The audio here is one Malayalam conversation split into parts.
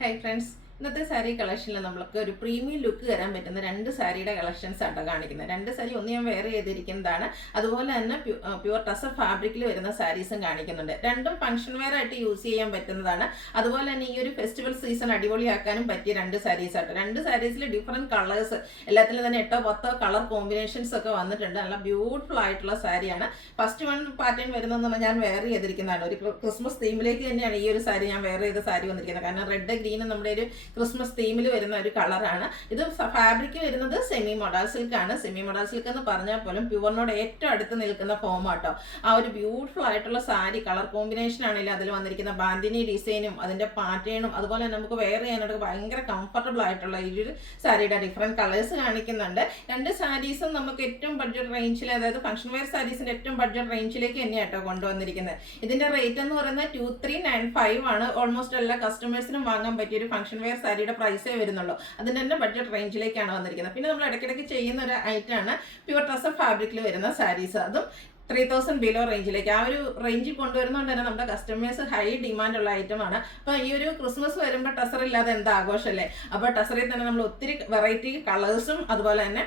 Hi friends, ഇന്നത്തെ സാരി കളക്ഷനിൽ നമുക്ക് ഒരു പ്രീമിയം ലുക്ക് തരാൻ പറ്റുന്ന രണ്ട് സാരിയുടെ കളക്ഷൻസ് ആണ് കാണിക്കുന്നത്. രണ്ട് സാരി ഒന്ന് ഞാൻ വെയർ ചെയ്തിരിക്കുന്നതാണ്. അതുപോലെ തന്നെ പ്യുവർ ടസർ ഫാബ്രിക്കിൽ വരുന്ന സാരീസും കാണിക്കുന്നുണ്ട്. രണ്ടും ഫംഗ്ഷൻ വെയർ ആയിട്ട് യൂസ് ചെയ്യാൻ പറ്റുന്നതാണ്. അതുപോലെ തന്നെ ഈ ഒരു ഫെസ്റ്റിവൽ സീസൺ അടിപൊളിയാക്കാനും പറ്റിയ രണ്ട് സാരീസ് ആയിട്ട്. രണ്ട് സാരീസിൽ ഡിഫറെന്റ് കളേഴ്സ്, എല്ലാത്തിലും തന്നെ 8-10 കളർ കോമ്പിനേഷൻസ് ഒക്കെ വന്നിട്ടുണ്ട്. നല്ല ബ്യൂട്ടിഫുൾ ആയിട്ടുള്ള സാരിയാണ്. ഫസ്റ്റ് വൺ പാറ്റേൺ വരുന്നതെന്ന് ഞാൻ വെയർ ചെയ്തിരിക്കുന്നതാണ്. ഒരു ക്രിസ്മസ് തീമിലേക്ക് തന്നെയാണ് ഈ ഒരു സാരി ഞാൻ വെയർ ചെയ്ത സാരി വന്നിരിക്കുന്നത്. കാരണം റെഡ് ഗ്രീനും നമ്മുടെ ഒരു ക്രിസ്മസ് തീമിൽ വരുന്ന ഒരു കളറാണ് ഇത്. ഫാബ്രിക് വരുന്നത് സെമി മൊഡാൾ സിൽക്ക് ആണ്. സെമി മൊഡാൾ സിൽക്ക് എന്ന് പറഞ്ഞാൽ പോലും പ്യുവറിനോട് ഏറ്റവും അടുത്ത് നിൽക്കുന്ന ഫോമാട്ടോ. ആ ഒരു ബ്യൂട്ടിഫുൾ ആയിട്ടുള്ള സാരി കളർ കോമ്പിനേഷൻ ആണെങ്കിലും അതിൽ വന്നിരിക്കുന്ന ബാന്തിനി ഡിസൈനും അതിന്റെ പാറ്റേണും അതുപോലെ നമുക്ക് വെയർ ചെയ്യാനായിട്ട് ഭയങ്കര കംഫർട്ടബിൾ ആയിട്ടുള്ള ഈ ഒരു സാരിയുടെ ഡിഫറെന്റ് കളേഴ്സ് കാണിക്കുന്നുണ്ട്. രണ്ട് സാരീസും നമുക്ക് ഏറ്റവും ബഡ്ജറ്റ് റേഞ്ചിൽ, അതായത് ഫംഗ്ഷൻ വെയർ സാരീസിന്റെ ഏറ്റവും ബഡ്ജറ്റ് റേഞ്ചിലേക്ക് തന്നെയാട്ടോ കൊണ്ടുവന്നിരിക്കുന്നത്. ഇതിന്റെ റേറ്റ് എന്ന് പറയുന്നത് 2395 ആണ്. ഓൾമോസ്റ്റ് എല്ലാ കസ്റ്റമേഴ്സിനും വാങ്ങാൻ പറ്റിയ ഒരു ഫംഗ്ഷൻ വെയർ സാരിയുടെ പ്രൈസേ വരുന്നുള്ളൂ. അതിന്റെ തന്നെ ബഡ്ജറ്റ് റേഞ്ചിലേക്കാണ് വന്നിരിക്കുന്നത്. പിന്നെ നമ്മൾ ഇടയ്ക്കിടയ്ക്ക് ചെയ്യുന്ന ഒരു ഐറ്റം ആണ് പ്യുവർ ടസർ ഫാബ്രിക്കിൽ വരുന്ന സാരീസ്. അതും 3000 ബിലോ റേഞ്ചിലേക്ക്. ആ ഒരു റേഞ്ചിൽ കൊണ്ടുവരുന്നതുകൊണ്ട് തന്നെ നമ്മുടെ കസ്റ്റമേഴ്സ് ഹൈ ഡിമാൻഡ് ഉള്ള ഐറ്റമാണ്. അപ്പോൾ ഈ ഒരു ക്രിസ്മസ് വരുമ്പോൾ ടസർ ഇല്ലാതെ എന്താ ആഘോഷമല്ലേ. അപ്പോൾ ടസറിൽ തന്നെ നമ്മൾ ഒത്തിരി വെറൈറ്റി കളേഴ്സും അതുപോലെ തന്നെ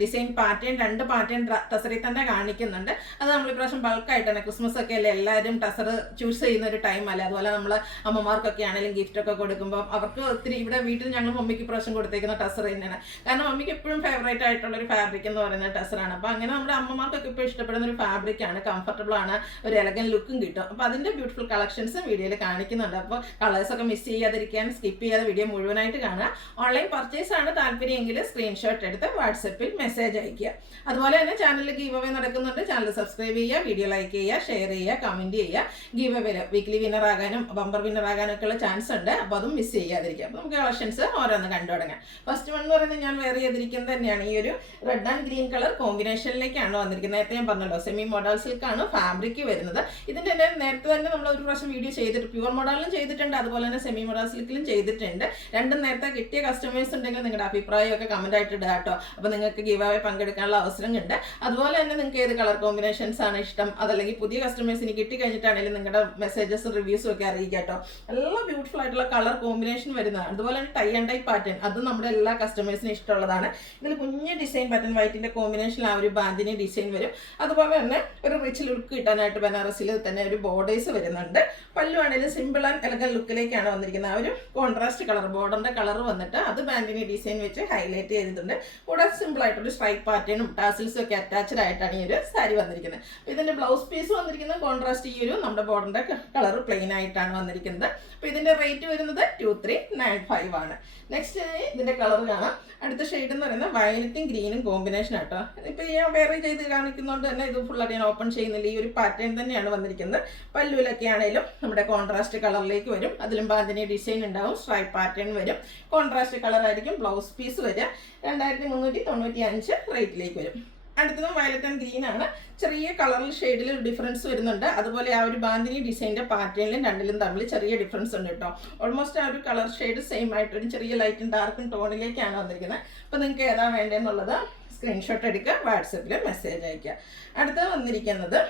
ഡിസൈൻ പാറ്റേൺ, രണ്ട് പാറ്റേൺ ടസറിൽ തന്നെ കാണിക്കുന്നുണ്ട്. അത് നമ്മൾ ഇപ്രാവശ്യം ബൾക്കായിട്ട് തന്നെ, ക്രിസ്മസ് ഒക്കെ അല്ലേ എല്ലാവരും ടസർ ചൂസ് ചെയ്യുന്ന ഒരു ടൈം അല്ലേ. അതുപോലെ നമ്മൾ അമ്മമാർക്കൊക്കെ ആണെങ്കിലും ഗിഫ്റ്റ് ഒക്കെ കൊടുക്കുമ്പോൾ അവർക്ക് ഒത്തിരി, ഇവിടെ വീട്ടിൽ ഞങ്ങൾ മമ്മിക്ക് ഇപ്രാവശ്യം കൊടുത്തേക്കുന്ന ടസർ തന്നെയാണ്. കാരണം മമ്മിക്ക് എപ്പോഴും ഫേവറേറ്റ് ആയിട്ടുള്ള ഒരു ഫാബ്രിക് എന്ന് പറയുന്നത് ടസറാണ്. അപ്പോൾ അങ്ങനെ നമ്മുടെ അമ്മമാർക്കൊക്കെ ഇപ്പോൾ ഇഷ്ടപ്പെടുന്ന ഒരു ഫാബ്രിക് ആണ്, കംഫർട്ടബിൾ ആണ്, ഒരു എലഗൻ ലുക്കും കിട്ടും. അപ്പോൾ അതിന്റെ ബ്യൂട്ടിഫുൾ കളക്ഷൻസ് വീഡിയോയിൽ കാണിക്കുന്നുണ്ട്. അപ്പോൾ കളേഴ്സ് ഒക്കെ മിസ് ചെയ്യാതിരിക്കാൻ സ്കിപ്പ് ചെയ്യാതെ വീഡിയോ മുഴുവനായിട്ട് കാണുക. ഓൺലൈൻ പർച്ചേസ് ആണ് താല്പര്യമെങ്കിൽ സ്ക്രീൻഷോട്ട് എടുത്ത് വാട്സപ്പിൽ മെസ്സേജ് അയക്കുക. അതുപോലെ തന്നെ ചാനലിൽ ഗീവ് അവേ നടക്കുന്നുണ്ട്. ചാനൽ സബ്സ്ക്രൈബ് ചെയ്യുക, വീഡിയോ ലൈക്ക് ചെയ്യുക, ഷെയർ ചെയ്യുക, കമന്റ് ചെയ്യുക. ഗീവ് അവേ വീക്ക്ലി വിന്നർ ആകാനും ബമ്പർ വിന്നർ ആകാനും ഒക്കെ ഉള്ള ചാൻസ് ഉണ്ട്. അപ്പോൾ അതും മിസ് ചെയ്യാതിരിക്കുക. അപ്പോൾ നമുക്ക് കളക്ഷൻസ് ഓരോന്ന് കണ്ടു തുടങ്ങാം. ഫസ്റ്റ് വൺ എന്ന് പറയുന്നത് ഞാൻ വെയർ ചെയ്തിരിക്കുന്നത് തന്നെയാണ് ഈ ഒരു റെഡ് ആൻഡ് ഗ്രീൻ കളർ കോമ്പിനേഷനിലേക്കാണ് വന്നിരിക്കുന്നത്. നേരത്തെ ഞാൻ പറഞ്ഞല്ലോ സെമി മോഡൽ സിൽക്ക് ആണ് ഫാബ്രിക് വരുന്നത്. ഇതിന്റെ നേരത്തെ തന്നെ നമ്മൾ ഒരു പ്രാവശ്യം വീഡിയോ ചെയ്തിട്ട് പ്യുവർ മോഡലിലും ചെയ്തിട്ടുണ്ട്, അതുപോലെ തന്നെ സെമി മോഡൽ സിൽക്കിലും ചെയ്തിട്ടുണ്ട്. രണ്ടും നേരത്തെ കിട്ടിയ കസ്റ്റമേഴ്സ് ഉണ്ടെങ്കിൽ നിങ്ങളുടെ അഭിപ്രായമൊക്കെ കമന്റ് ആയിട്ട് ഇടുക കേട്ടോ. അപ്പോൾ നിങ്ങൾക്ക് ഗീവ് അവേ പങ്കെടുക്കാനുള്ള അവസരം ഉണ്ട്. അതുപോലെ തന്നെ നിങ്ങൾക്ക് ഏത് കളർ കോമ്പിനേഷൻസ് ആണ് ഇഷ്ടം, അതല്ലെങ്കിൽ പുതിയ കസ്റ്റമേഴ്സിന് കിട്ടിക്കഴിഞ്ഞിട്ടാണെങ്കിലും നിങ്ങളുടെ മെസ്സേജസും റിവ്യൂസും ഒക്കെ അറിയിക്കുക കേട്ടോ. നല്ല ബ്യൂട്ടിഫുൾ ആയിട്ടുള്ള കളർ കോമ്പിനേഷൻ വരുന്നതാണ്. അതുപോലെ തന്നെ ടൈ ആൻഡ് ഡൈ പാറ്റേൺ, അത് നമ്മുടെ എല്ലാ കസ്റ്റമേഴ്സിനും ഇഷ്ടമുള്ളതാണ്. ഇതിൽ കുഞ്ഞ് ഡിസൈൻ പാറ്റേൺ, വൈറ്റിന്റെ കോമ്പിനേഷനിൽ ആ ഒരു ബാന്തിനി ഡിസൈൻ വരും. അതുപോലെ തന്നെ ഒരു റിച്ച് ലുക്ക് കിട്ടാനായിട്ട് ബനാറസിൽ തന്നെ ഒരു ബോർഡേഴ്സ് വരുന്നുണ്ട്. പല്ലു ആണെങ്കിലും സിമ്പിൾ ആൻഡ് എലഗൻ ലുക്കിലേക്കാണ് വന്നിരിക്കുന്നത്. ആ ഒരു കോൺട്രാസ്റ്റ് കളർ, ബോർഡറിന്റെ കളർ വന്നിട്ട് അത് ബാൻഡിനി ഡിസൈൻ വെച്ച് ഹൈലൈറ്റ് ചെയ്തിട്ടുണ്ട്. കൂടെ സിമ്പിൾ ആയിട്ടൊരു സ്ട്രൈപ്പ് പാറ്റേണും ടാസിൽസും ഒക്കെ അറ്റാച്ച്ഡ് ആയിട്ടാണ് ഈ ഒരു സാരി വന്നിരിക്കുന്നത്. ഇതിന്റെ ബ്ലൗസ് പീസ് വന്നിരിക്കുന്നത് കോൺട്രാസ്റ്റ് ഈ ഒരു നമ്മുടെ ബോർഡറിന്റെ കളർ പ്ലെയിൻ ആയിട്ടാണ് വന്നിരിക്കുന്നത്. അപ്പൊ ഇതിന്റെ റേറ്റ് വരുന്നത് 2395 ആണ്. നെക്സ്റ്റ് ഇതിന്റെ കളർ കാണാം. അടുത്ത ഷെയ്ഡ് എന്ന് പറയുന്നത് വയലറ്റും ഗ്രീനും കോമ്പിനേഷൻ ആട്ടോ. ഇപ്പൊ ഞാൻ വേറെ ചെയ്ത് കാണിക്കുന്നതുകൊണ്ട് തന്നെ ഇത് ഫുള്ളായിട്ട് ഞാൻ ഓപ്പൺ ചെയ്യുന്നില്ല. ഈ ഒരു പാറ്റേൺ തന്നെയാണ് വന്നിരിക്കുന്നത്. പല്ലുവിലൊക്കെ ആണെങ്കിലും നമ്മുടെ കോൺട്രാസ്റ്റ് കളറിലേക്ക് വരും. അതിലും ബാന്തിനി ഡിസൈൻ ഉണ്ടാവും, സ്ട്രൈപ്പ് പാറ്റേൺ വരും, കോൺട്രാസ്റ്റ് കളർ ആയിരിക്കും ബ്ലൗസ് പീസ് വരിക. 2395 റേറ്റിലേക്ക് വരും. അടുത്തതും വയലറ്റ് ആൻഡ് ഗ്രീൻ ആണ്. ചെറിയ കളറിൽ ഷെയ്ഡിൽ ഡിഫറൻസ് വരുന്നുണ്ട്. അതുപോലെ ആ ഒരു ബാന്തിനി ഡിസൈനിന്റെ പാറ്റേണിലും രണ്ടിലും തമ്മിൽ ചെറിയ ഡിഫറൻസ് ഉണ്ട് കേട്ടോ. ഓൾമോസ്റ്റ് ആ ഒരു കളർ ഷെയ്ഡ് സെയിം ആയിട്ട് ഒരു ചെറിയ ലൈറ്റും ഡാർക്കും ടോണിലേക്കാണ് വന്നിരിക്കുന്നത്. അപ്പോൾ നിങ്ങൾക്ക് ഏതാ വേണ്ടതെന്നുള്ളത് സ്ക്രീൻഷോട്ട് എടുക്കുക, വാട്സപ്പിൽ മെസ്സേജ് അയക്കുക. അടുത്തത് വന്നിരിക്കുന്നത്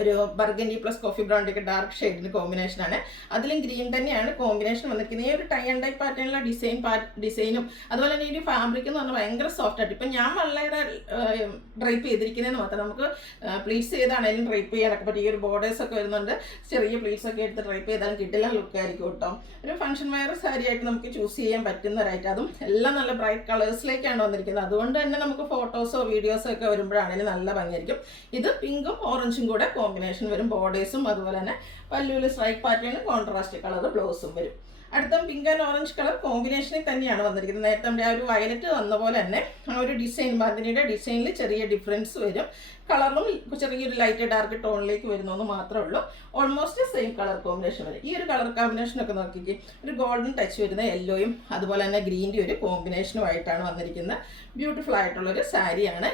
ഒരു ബർഗൻഡി പ്ലസ് കോഫി ബ്രൗണിൻ്റെ ഒക്കെ ഡാർക്ക് ഷെയ്ഡിന് കോമ്പിനേഷൻ ആണ്. അതിലും ഗ്രീൻ തന്നെയാണ് കോമ്പിനേഷൻ വന്നിരിക്കുന്നത്. ഈ ഒരു ടൈ ആൻഡ് ഡൈ പാറ്റേണിലുള്ള ഡിസൈനും അതുപോലെ തന്നെ ഈ ഒരു ഫാബ്രിക് എന്ന് പറഞ്ഞാൽ ഭയങ്കര സോഫ്റ്റ് ആയിട്ട്. ഇപ്പം ഞാൻ വളരെ ഡ്രൈപ്പ് ചെയ്തിരിക്കുന്നതെന്ന് മാത്രം, നമുക്ക് പ്ലീറ്റ്സ് ചെയ്താണെങ്കിലും ഡ്രൈപ്പ് ചെയ്യാനൊക്കെ പറ്റും. ഈ ഒരു ബോർഡേഴ്സ് ഒക്കെ വരുന്നുണ്ട്. ചെറിയ പ്ലീറ്റ്സ് ഒക്കെ എടുത്ത് ഡ്രൈപ്പ് ചെയ്താലും കിട്ടില്ല ലുക്കായിരിക്കും കേട്ടോ. ഒരു ഫംഗ്ഷൻ വെയർ സാരി ആയിട്ട് നമുക്ക് ചൂസ് ചെയ്യാൻ പറ്റുന്ന ഒരായിട്ട്. അതും എല്ലാം നല്ല ബ്രൈറ്റ് കളേഴ്സിലേക്കാണ് വന്നിരിക്കുന്നത്. അതുകൊണ്ട് തന്നെ നമുക്ക് ഫോട്ടോസോ വീഡിയോസോ ഒക്കെ വരുമ്പോഴാണെങ്കിലും നല്ല ഭംഗിയായിരിക്കും. ഇത് പിങ്കും ഓറഞ്ചും കൂടെ കോമ്പിനേഷൻ വരും. ബോർഡേഴ്സും അതുപോലെ തന്നെ പല്ലുവിൽ സ്ട്രൈപ്പ് പാറ്റേൺ, കോൺട്രാസ്റ്റ് കളർ ബ്ലൗസും വരും. അടുത്ത പിങ്ക് ആൻഡ് ഓറഞ്ച് കളർ കോമ്പിനേഷനിൽ തന്നെയാണ് വന്നിരിക്കുന്നത്. നേരത്തെ നമ്മുടെ ആ ഒരു വയലറ്റ് വന്ന പോലെ തന്നെ ആ ഒരു ഡിസൈൻ, ബാന്തിനിയുടെ ഡിസൈനിൽ ചെറിയ ഡിഫറൻസ് വരും. കളറും ചെറിയൊരു ലൈറ്റ് ഡാർക്ക് ടോണിലേക്ക് വരുന്നു മാത്രമേ ഉള്ളൂ. ഓൾമോസ്റ്റ് സെയിം കളർ കോമ്പിനേഷൻ വരും. ഈ ഒരു കളർ കോമ്പിനേഷൻ ഒക്കെ നോക്കിക്കേ, ഒരു ഗോൾഡൻ ടച്ച് വരുന്ന യെല്ലോയും അതുപോലെ തന്നെ ഗ്രീൻ്റെ ഒരു കോമ്പിനേഷനുമായിട്ടാണ് വന്നിരിക്കുന്നത്. ബ്യൂട്ടിഫുൾ ആയിട്ടുള്ളൊരു സാരിയാണ്.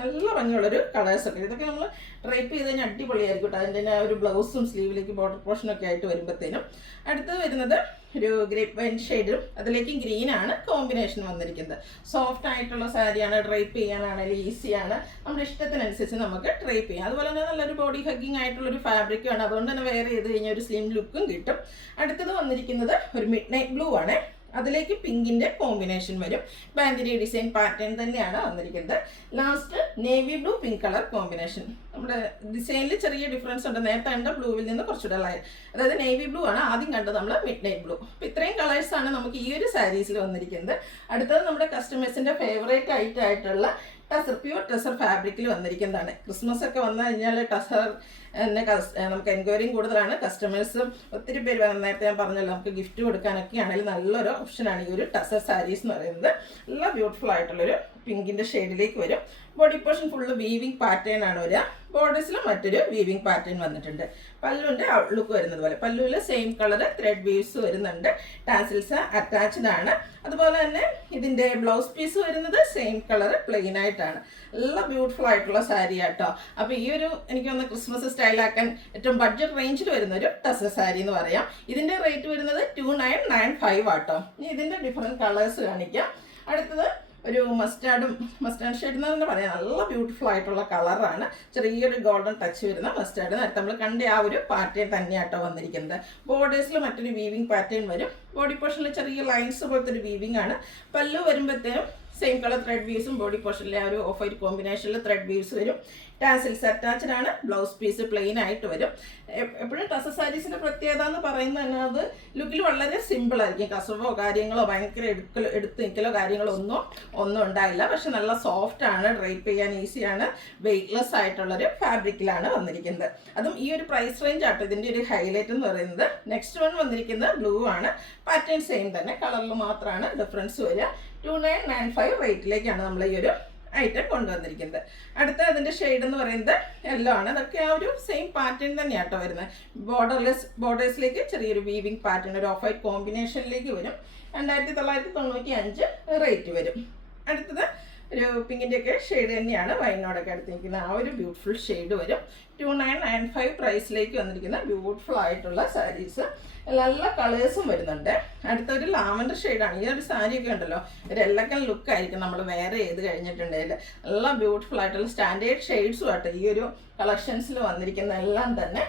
നല്ല ഭംഗിയുള്ളൊരു കളേഴ്സൊക്കെ. ഇതൊക്കെ നമ്മൾ ഡ്രൈപ്പ് ചെയ്ത് കഴിഞ്ഞാൽ അടിപൊളിയായിരിക്കും കേട്ടോ. അതിൻ്റെ ഒരു ബ്ലൗസും സ്ലീവിലേക്ക് ബോർഡർ പോർഷനൊക്കെ ആയിട്ട് വരുമ്പോഴത്തേനും. അടുത്തത് വരുന്നത് ഒരു ഗ്രേപ്പ് വൈൻ ഷെയ്ഡും അതിലേക്ക് ഗ്രീനാണ് കോമ്പിനേഷൻ വന്നിരിക്കുന്നത്. സോഫ്റ്റ് ആയിട്ടുള്ള സാരിയാണ്, ഡ്രൈപ്പ് ചെയ്യാനാണെങ്കിലും ഈസിയാണ്, നമ്മുടെ ഇഷ്ടത്തിനനുസരിച്ച് നമുക്ക് ഡ്രൈപ്പ് ചെയ്യാം. അതുപോലെ തന്നെ നല്ലൊരു ബോഡി ഹഗ്ഗിങ് ആയിട്ടുള്ളൊരു ഫാബ്രിക്കാണ്, അതുകൊണ്ട് തന്നെ വെയർ ചെയ്ത് കഴിഞ്ഞാൽ ഒരു സ്ലിം ലുക്കും കിട്ടും. അടുത്തത് വന്നിരിക്കുന്നത് ഒരു മിഡ് നൈറ്റ് ബ്ലൂ ആണ്, അതിലേക്ക് പിങ്കിൻ്റെ കോമ്പിനേഷൻ വരും. ബാൻഡിനി ഡിസൈൻ പാറ്റേൺ തന്നെയാണ് വന്നിരിക്കുന്നത്. Last navy blue pink colour combination. നമ്മുടെ ഡിസൈനിൽ ചെറിയ ഡിഫറൻസ് ഉണ്ട്, നേരത്തെ കണ്ട ബ്ലൂവിൽ നിന്ന് കുറച്ചുകൂടെ ലൈറ്റ്, അതായത് നേവി ബ്ലൂ ആണ് ആദ്യം കണ്ടത് നമ്മൾ മിഡ് നൈറ്റ് ബ്ലൂ. അപ്പോൾ ഇത്രയും കളേഴ്സാണ് നമുക്ക് ഈ ഒരു സാരീസിൽ വന്നിരിക്കുന്നത്. അടുത്തത് നമ്മുടെ കസ്റ്റമേഴ്സിൻ്റെ ഫേവറേറ്റ് ആയിട്ടുള്ള ടസർ, പ്യൂർ ടസർ ഫാബ്രിക്കിൽ വന്നിരിക്കുന്നതാണ്. ക്രിസ്മസ് ഒക്കെ വന്നു കഴിഞ്ഞാൽ ടസർ നമുക്ക് എൻക്വയറിയും കൂടുതലാണ്. കസ്റ്റമേഴ്സും ഒത്തിരി പേര് നേരത്തെ ഞാൻ പറഞ്ഞല്ലോ, നമുക്ക് ഗിഫ്റ്റ് കൊടുക്കാനൊക്കെ ആണെങ്കിലും നല്ലൊരു ഓപ്ഷനാണ് ഈ ഒരു ടസർ സാരീസ് എന്ന് പറയുന്നത്. നല്ല ബ്യൂട്ടിഫുൾ ആയിട്ടുള്ളൊരു പിങ്കിൻ്റെ ഷെയ്ഡിലേക്ക് വരും. Body portion full weaving pattern ആണ് വരിക. ബോർഡേഴ്സിലും മറ്റൊരു വീവിങ് പാറ്റേൺ വന്നിട്ടുണ്ട്. പല്ലുവിൻ്റെ ഔട്ട്ലുക്ക് വരുന്നത് പോലെ പല്ലുവിൽ സെയിം കളർ ത്രെഡ് വീവ്സ് വരുന്നുണ്ട്. ടാസിൽസ് അറ്റാച്ച്ഡ് ആണ്. അതുപോലെ തന്നെ ഇതിൻ്റെ ബ്ലൗസ് പീസ് വരുന്നത് സെയിം കളർ പ്ലെയിൻ ആയിട്ടാണ്. നല്ല ബ്യൂട്ടിഫുൾ ആയിട്ടുള്ള സാരി ആട്ടോ. അപ്പോൾ ഈ ഒരു എനിക്ക് തോന്നുന്ന ക്രിസ്മസ് സ്റ്റൈലാക്കാൻ ഏറ്റവും ബഡ്ജറ്റ് റേഞ്ചിൽ വരുന്നൊരു ടസർ സാരി എന്ന് പറയാം. ഇതിൻ്റെ റേറ്റ് വരുന്നത് 2995 ആട്ടോ. ഇനി ഇതിൻ്റെ ഡിഫറെൻറ്റ് കളേഴ്സ് കാണിക്കാം. അടുത്തത് ഒരു മസ്റ്റാർഡ് ഷെയ്ഡ് എന്ന് തന്നെ പറയാം. നല്ല ബ്യൂട്ടിഫുൾ ആയിട്ടുള്ള കളറാണ്, ചെറിയൊരു ഗോൾഡൻ ടച്ച് വരുന്ന മസ്റ്റാർഡ്. നേരത്തെ നമ്മൾ കണ്ട ആ ഒരു പാറ്റേൺ തന്നെയാട്ടോ വന്നിരിക്കുന്നത്. ബോർഡേഴ്സിൽ മറ്റൊരു വീവിങ് പാറ്റേൺ വരും. ബോഡി പോർഷനിൽ ചെറിയ ലൈൻസ് പോലത്തെ ഒരു വീവിങ് ആണ്. പല്ലു വരുമ്പോഴത്തേനും സെയിം കളർ ത്രെഡ് വീവ്സും ബോഡി പോർഷനിലെ ആ ഒരു ഓഫ് വൈറ്റ് കോമ്പിനേഷനിൽ ത്രെഡ് വീവ്സ് വരും. ടാസിൽസ് അറ്റാച്ച്ഡ് ആണ്. ബ്ലൗസ് പീസ് പ്ലെയിൻ ആയിട്ട് വരും. എപ്പോഴും ടസർ സാരീസിൻ്റെ പ്രത്യേകത എന്ന് പറയുന്നത് തന്നെ അത് ലുക്കിൽ വളരെ സിമ്പിൾ ആയിരിക്കും. കസവോ കാര്യങ്ങളോ ഭയങ്കര എടുത്ത് നിൽക്കലോ കാര്യങ്ങളോ ഒന്നും ഉണ്ടായില്ല. പക്ഷെ നല്ല സോഫ്റ്റ് ആണ്, ഡ്രൈപ്പ് ചെയ്യാൻ ഈസിയാണ്, വെയ്റ്റ്ലെസ് ആയിട്ടുള്ളൊരു ഫാബ്രിക്കിലാണ് വന്നിരിക്കുന്നത്. അതും ഈ ഒരു പ്രൈസ് റേഞ്ച് ആട്ടോ ഇതിൻ്റെ ഒരു ഹൈലൈറ്റ് എന്ന് പറയുന്നത്. നെക്സ്റ്റ് വൺ വന്നിരിക്കുന്നത് ബ്ലൂ ആണ്. പാറ്റേൺ സെയിം തന്നെ, കളറിൽ മാത്രമാണ് ഡിഫറൻസ് വരിക. 2995 റേറ്റിലേക്കാണ് നമ്മൾ ഈ ഒരു ഐറ്റം കൊണ്ടുവന്നിരിക്കുന്നത്. അടുത്ത അതിൻ്റെ ഷെയ്ഡ് എന്ന് പറയുന്നത് യെല്ലോ ആണ്. അതൊക്കെ ആ ഒരു സെയിം പാറ്റേൺ തന്നെയാട്ടോ വരുന്നത്. ബോർഡേഴ്സിലേക്ക് ചെറിയൊരു വീവിങ് പാറ്റേൺ, ഒരു ഓഫ് വൈറ്റ് കോമ്പിനേഷനിലേക്ക് വരും. 2995 റേറ്റ് വരും. അടുത്തത് ഒരു പിങ്കിൻ്റെയൊക്കെ ഷെയ്ഡ് തന്നെയാണ്, വൈനോടൊക്കെ അടുത്തിരിക്കുന്ന ആ ഒരു ബ്യൂട്ടിഫുൾ ഷെയ്ഡ് വരും. 2995 പ്രൈസിലേക്ക് വന്നിരിക്കുന്ന ബ്യൂട്ടിഫുൾ ആയിട്ടുള്ള സാരീസ്. നല്ല കളേഴ്സും വരുന്നുണ്ട്. അടുത്തൊരു ലാവൻഡർ ഷെയ്ഡാണ്. ഈ ഒരു സാരിയൊക്കെ ഉണ്ടല്ലോ ഒരു എലഗൻ ലുക്ക് ആയിരിക്കും നമ്മൾ വെയർ ചെയ്ത് കഴിഞ്ഞിട്ടുണ്ടെങ്കിൽ. നല്ല ബ്യൂട്ടിഫുൾ ആയിട്ടുള്ള സ്റ്റാൻഡേർഡ് ഷെയ്ഡ്സും ആയിട്ട് ഈ ഒരു കളക്ഷൻസിൽ വന്നിരിക്കുന്ന എല്ലാം തന്നെ.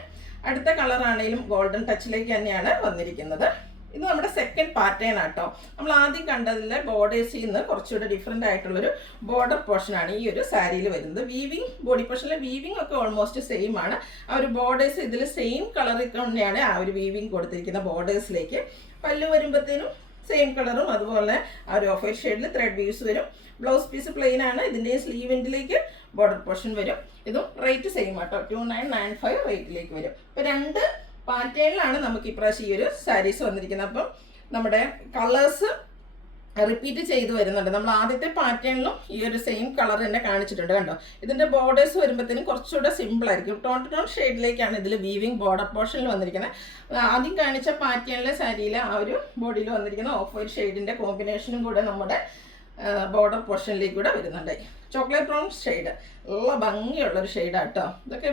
അടുത്ത കളറാണെങ്കിലും ഗോൾഡൻ ടച്ചിലേക്ക് തന്നെയാണ് വന്നിരിക്കുന്നത്. ഇത് നമ്മുടെ സെക്കൻഡ് പാറ്റേൺ ആട്ടോ. നമ്മൾ ആദ്യം കണ്ടതിലെ ബോർഡേഴ്സിൽ നിന്ന് കുറച്ചുകൂടെ ഡിഫറെൻ്റ് ആയിട്ടുള്ളൊരു ബോർഡർ പോർഷനാണ് ഈ ഒരു സാരിയിൽ വരുന്നത്. വീവിങ്, ബോഡി പോർഷനിലെ വീവിങ് ഒക്കെ ഓൾമോസ്റ്റ് സെയിം ആണ്. ആ ഒരു ബോർഡേഴ്സ് ഇതിൽ സെയിം കളറിൽ തന്നെയാണ് ആ ഒരു വീവിങ് കൊടുത്തിരിക്കുന്ന ബോർഡേഴ്സിലേക്ക്. പല്ലു വരുമ്പോഴത്തേനും സെയിം കളറും അതുപോലെ ആ ഒരു ഓഫ് വൈറ്റ് ഷെയ്ഡിൽ ത്രെഡ് വീവ്സ് വരും. ബ്ലൗസ് പീസ് പ്ലെയിൻ ആണ്. ഇതിൻ്റെയും സ്ലീവ് എൻഡിലേക്ക് ബോർഡർ പോർഷൻ വരും. ഇതും റേറ്റ് സെയിം ആട്ടോ, 2995 റേറ്റിലേക്ക് വരും. ഇപ്പോൾ രണ്ട് പാറ്റേണിലാണ് നമുക്ക് ഇപ്രാവശ്യം ഈ ഒരു സാരീസ് വന്നിരിക്കുന്നത്. അപ്പം നമ്മുടെ കളേഴ്സ് റിപ്പീറ്റ് ചെയ്ത് വരുന്നുണ്ട്. നമ്മൾ ആദ്യത്തെ പാറ്റേണിലും ഈ ഒരു സെയിം കളർ തന്നെ കാണിച്ചിട്ടുണ്ട്, കണ്ടോ. ഇതിൻ്റെ ബോർഡേഴ്സ് വരുമ്പോഴത്തേനും കുറച്ചുകൂടെ സിമ്പിൾ ആയിരിക്കും. ടോൺ ടു ടോൺ ഷെയ്ഡിലേക്കാണ് ഇതിൽ വീവിങ് ബോർഡർ പോർഷനിൽ വന്നിരിക്കുന്നത്. ആദ്യം കാണിച്ച പാറ്റേണിലെ സാരിയിൽ ആ ഒരു ബോഡിയിൽ വന്നിരിക്കുന്ന ഓഫ് വൈറ്റ് ഷെയ്ഡിൻ്റെ കോമ്പിനേഷനും കൂടെ നമ്മുടെ ബോർഡർ പോർഷനിലേക്ക് കൂടെ വരുന്നുണ്ട്. ചോക്ലേറ്റ് ബ്രൗൺ ഷെയ്ഡ്, നല്ല ഭംഗിയുള്ളൊരു ഷെയ്ഡാട്ടോ. ഇതൊക്കെ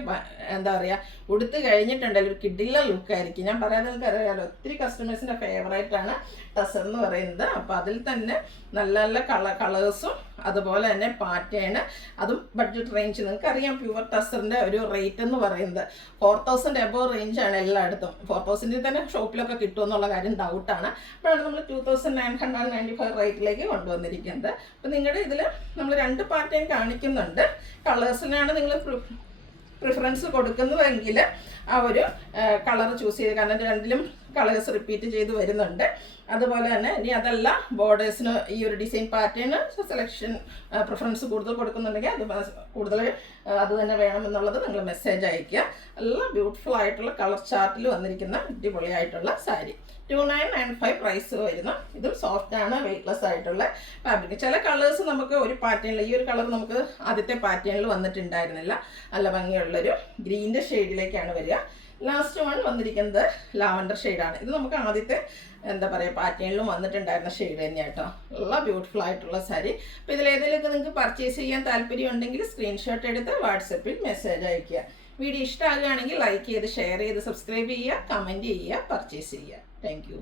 എന്താ പറയുക, ഉടുത്ത് കഴിഞ്ഞിട്ടുണ്ടെങ്കിൽ ഒരു കിഡില്ല ലുക്കായിരിക്കും. ഞാൻ പറയാതെ നിങ്ങൾക്ക് അറിയാമല്ലോ, ഒത്തിരി കസ്റ്റമേഴ്സിൻ്റെ ഫേവറേറ്റാണ് ടസർ എന്ന് പറയുന്നത്. അപ്പോൾ അതിൽ തന്നെ നല്ല നല്ല കളേഴ്സും അതുപോലെ തന്നെ പാറ്റേൺ, അതും ബഡ്ജറ്റ് റേഞ്ച്. നിങ്ങൾക്ക് അറിയാം പ്യുവർ ടസറിൻ്റെ ഒരു റേറ്റ് എന്ന് പറയുന്നത് 4000 എബോവ് റേഞ്ചാണ് എല്ലായിടത്തും. 4000 തന്നെ ഷോപ്പിലൊക്കെ കിട്ടുമെന്നുള്ള കാര്യം ഡൗട്ടാണ്. അപ്പോഴാണ് നമ്മൾ 2995 റേറ്റിലേക്ക് കൊണ്ടുവന്നിരിക്കുന്നത്. അപ്പോൾ നിങ്ങളുടെ ഇതിൽ നമ്മൾ രണ്ട് പാറ്റേൺ കാണിക്കുന്നുണ്ട്. കളേഴ്സിനാണ് നിങ്ങൾ പ്രിഫറൻസ് കൊടുക്കുന്നതെങ്കിൽ ആ ഒരു കളർ ചൂസ് ചെയ്ത്, കാരണം രണ്ടിലും കളേഴ്സ് റിപ്പീറ്റ് ചെയ്ത് വരുന്നുണ്ട്. അതുപോലെ തന്നെ ഇനി അതല്ല ബോർഡേഴ്സിന് ഈ ഒരു ഡിസൈൻ പാറ്റേൺ സെലക്ഷൻ പ്രിഫറൻസ് കൂടുതൽ കൊടുക്കുന്നുണ്ടെങ്കിൽ അത് കൂടുതൽ അത് തന്നെ വേണമെന്നുള്ളത് നിങ്ങൾ മെസ്സേജ് അയയ്ക്കുക. നല്ല ബ്യൂട്ടിഫുൾ ആയിട്ടുള്ള കളർ ചാർട്ടിൽ വന്നിരിക്കുന്ന അടിപൊളിയായിട്ടുള്ള സാരി. 2995 പ്രൈസ് വരുന്ന. ഇതും സോഫ്റ്റ് ആണ്, വെയ്റ്റ്ലെസ് ആയിട്ടുള്ള ഫാബ്രിക്. ചില കളേഴ്സ് നമുക്ക് ഒരു പാറ്റേണിൽ, ഈ ഒരു കളർ നമുക്ക് ആദ്യത്തെ പാറ്റേണിൽ വന്നിട്ടുണ്ടായിരുന്നില്ല. നല്ല ഭംഗിയുള്ളൊരു ഗ്രീൻ്റെ ഷെയ്ഡിലേക്കാണ് വരിക. ലാസ്റ്റ് വൺ വന്നിരിക്കുന്നത് ലാവൻഡർ ഷെയ്ഡാണ്. ഇത് നമുക്ക് ആദ്യത്തെ എന്താ പറയുക പാറ്റേണിലും വന്നിട്ടുണ്ടായിരുന്ന ഷെയ്ഡ് തന്നെയാണ് കേട്ടോ. നല്ല ബ്യൂട്ടിഫുൾ ആയിട്ടുള്ള സാരി. അപ്പോൾ ഇതിലേതെങ്കിലുമൊക്കെ നിങ്ങൾക്ക് പർച്ചേസ് ചെയ്യാൻ താല്പര്യം ഉണ്ടെങ്കിൽ സ്ക്രീൻഷോട്ട് എടുത്ത് വാട്സപ്പിൽ മെസ്സേജ് അയയ്ക്കുക. വീഡിയോ ഇഷ്ടമാകുകയാണെങ്കിൽ ലൈക്ക് ചെയ്ത് ഷെയർ ചെയ്ത് സബ്സ്ക്രൈബ് ചെയ്യുക, കമൻറ്റ് ചെയ്യുക, പർച്ചേസ് ചെയ്യുക. Thank you.